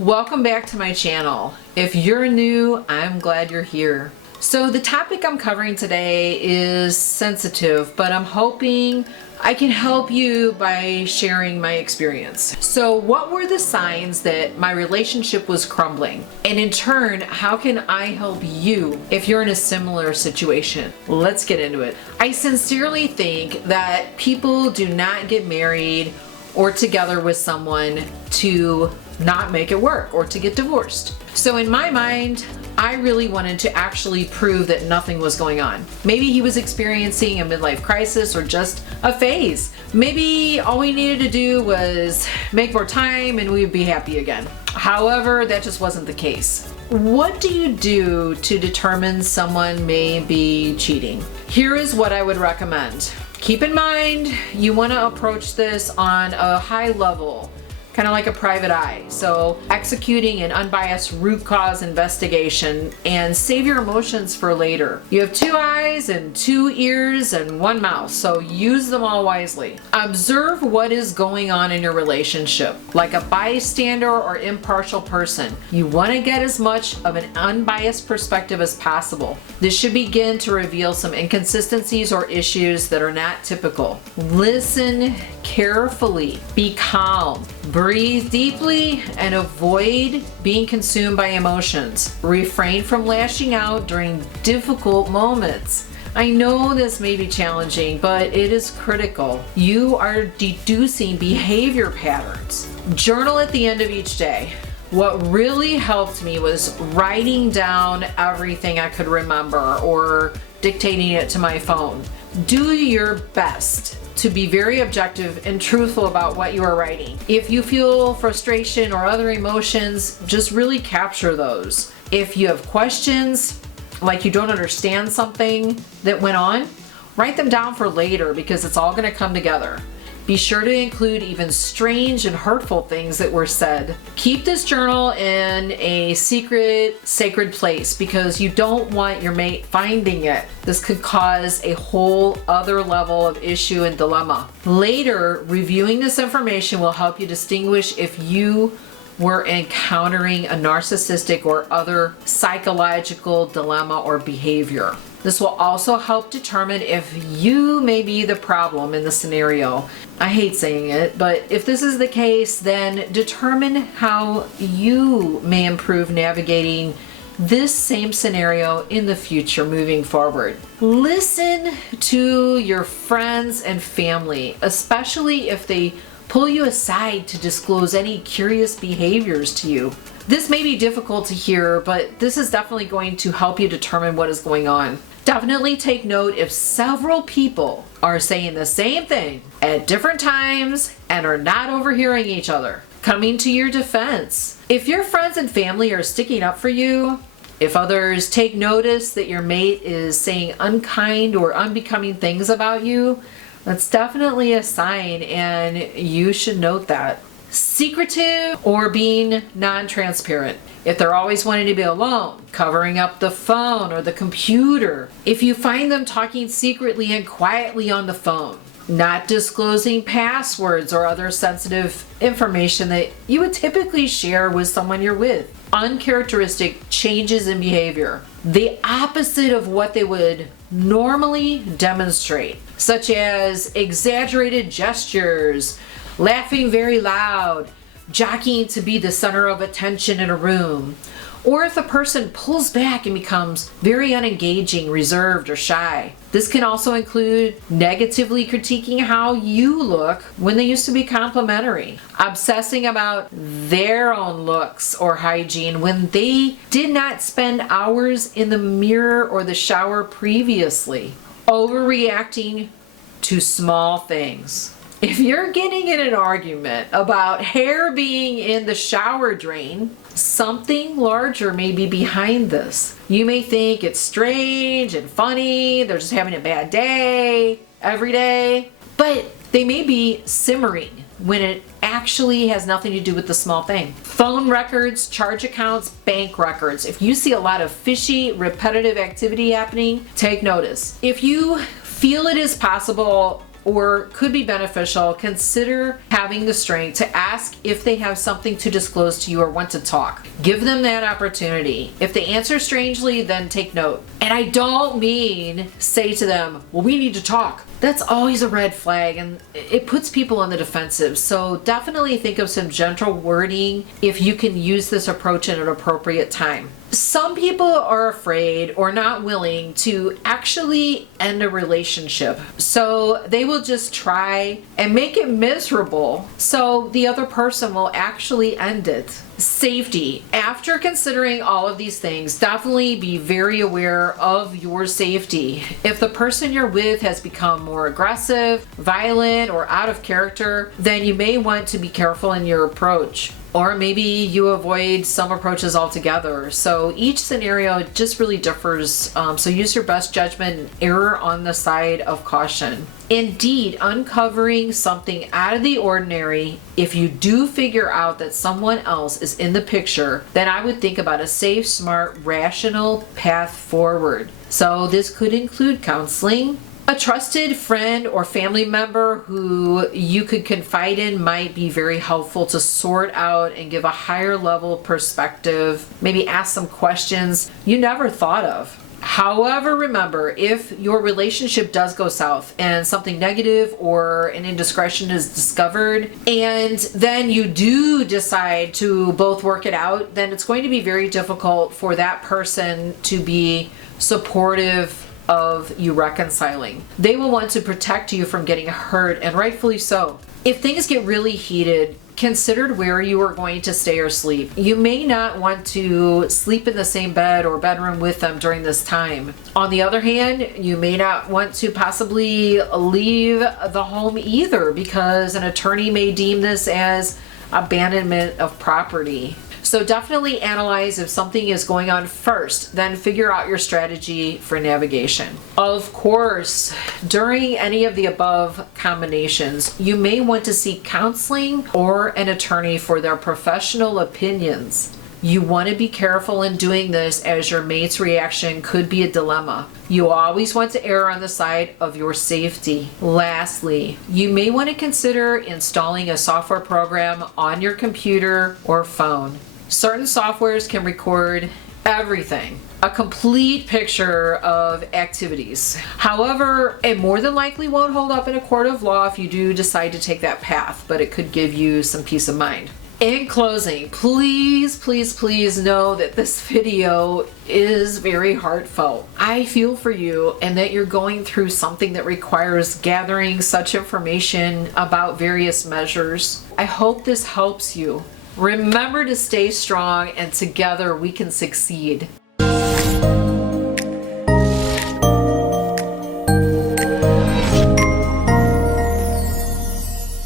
Welcome back to my channel. If you're new, I'm glad you're here. So the topic I'm covering today is sensitive, but I'm hoping I can help you by sharing my experience. So what were the signs that my relationship was crumbling? And in turn, how can I help you if you're in a similar situation? Let's get into it. I sincerely think that people do not get married or together with someone to not make it work or to get divorced. So in my mind, I really wanted to actually prove that nothing was going on. Maybe he was experiencing a midlife crisis or just a phase. Maybe all we needed to do was make more time and we would be happy again. However, that just wasn't the case. What do you do to determine someone may be cheating? Here is what I would recommend. Keep in mind, you want to approach this on a high level, kind of like a private eye. So executing an unbiased root cause investigation and save your emotions for later. You have 2 eyes and 2 ears and 1 mouth, so use them all wisely. Observe what is going on in your relationship. Like a bystander or impartial person, you want to get as much of an unbiased perspective as possible. This should begin to reveal some inconsistencies or issues that are not typical. Listen carefully. Be calm. Breathe deeply and avoid being consumed by emotions. Refrain from lashing out during difficult moments. I know this may be challenging, but it is critical. You are deducing behavior patterns. Journal at the end of each day. What really helped me was writing down everything I could remember or dictating it to my phone. Do your best to be very objective and truthful about what you are writing. If you feel frustration or other emotions, just really capture those. If you have questions, like you don't understand something that went on, write them down for later because it's all going to come together. Be sure to include even strange and hurtful things that were said. Keep this journal in a secret, sacred place because you don't want your mate finding it. This could cause a whole other level of issue and dilemma. Later, reviewing this information will help you distinguish if you were encountering a narcissistic or other psychological dilemma or behavior. This will also help determine if you may be the problem in the scenario. I hate saying it, but if this is the case, then determine how you may improve navigating this same scenario in the future moving forward. Listen to your friends and family, especially if they pull you aside to disclose any curious behaviors to you. This may be difficult to hear, but this is definitely going to help you determine what is going on. Definitely take note if several people are saying the same thing at different times and are not overhearing each other. Coming to your defense. If your friends and family are sticking up for you, if others take notice that your mate is saying unkind or unbecoming things about you, that's definitely a sign and you should note that. Secretive or being non-transparent. If they're always wanting to be alone, covering up the phone or the computer. If you find them talking secretly and quietly on the phone. Not disclosing passwords or other sensitive information that you would typically share with someone you're with. Uncharacteristic changes in behavior. The opposite of what they would normally demonstrate, such as exaggerated gestures, laughing very loud, jockeying to be the center of attention in a room, or if a person pulls back and becomes very unengaging, reserved, or shy. This can also include negatively critiquing how you look when they used to be complimentary, obsessing about their own looks or hygiene when they did not spend hours in the mirror or the shower previously, overreacting to small things. If you're getting in an argument about hair being in the shower drain, something larger may be behind this. You may think it's strange and funny, they're just having a bad day every day, but they may be simmering when it actually has nothing to do with the small thing. Phone records, charge accounts, bank records. If you see a lot of fishy, repetitive activity happening, take notice. If you feel it is possible or could be beneficial, consider having the strength to ask if they have something to disclose to you or want to talk. Give them that opportunity. If they answer strangely, then take note. And I don't mean say to them, well, we need to talk. That's always a red flag, and it puts people on the defensive. So definitely think of some gentle wording if you can use this approach at an appropriate time. Some people are afraid or not willing to actually end a relationship. So they will just try and make it miserable so the other person will actually end it. Safety. After considering all of these things, definitely be very aware of your safety. If the person you're with has become more aggressive, violent, or out of character, then you may want to be careful in your approach. Or maybe you avoid some approaches altogether. So each scenario just really differs. So use your best judgment and err on the side of caution. Indeed, uncovering something out of the ordinary, if you do figure out that someone else is in the picture, then I would think about a safe, smart, rational path forward. So this could include counseling. A trusted friend or family member who you could confide in might be very helpful to sort out and give a higher level perspective. Maybe ask some questions you never thought of. However, remember, if your relationship does go south and something negative or an indiscretion is discovered, and then you do decide to both work it out, then it's going to be very difficult for that person to be supportive of you reconciling. They will want to protect you from getting hurt, and rightfully so. If things get really heated, consider where you are going to stay or sleep. You may not want to sleep in the same bed or bedroom with them during this time. On the other hand, you may not want to possibly leave the home either, because an attorney may deem this as abandonment of property. So definitely analyze if something is going on first, then figure out your strategy for navigation. Of course, during any of the above combinations, you may want to seek counseling or an attorney for their professional opinions. You want to be careful in doing this, as your mate's reaction could be a dilemma. You always want to err on the side of your safety. Lastly, you may want to consider installing a software program on your computer or phone. Certain softwares can record everything, a complete picture of activities. However, it more than likely won't hold up in a court of law if you do decide to take that path, but it could give you some peace of mind. In closing, please, please, please know that this video is very heartfelt. I feel for you, and that you're going through something that requires gathering such information about various measures. I hope this helps you. Remember to stay strong, and together we can succeed.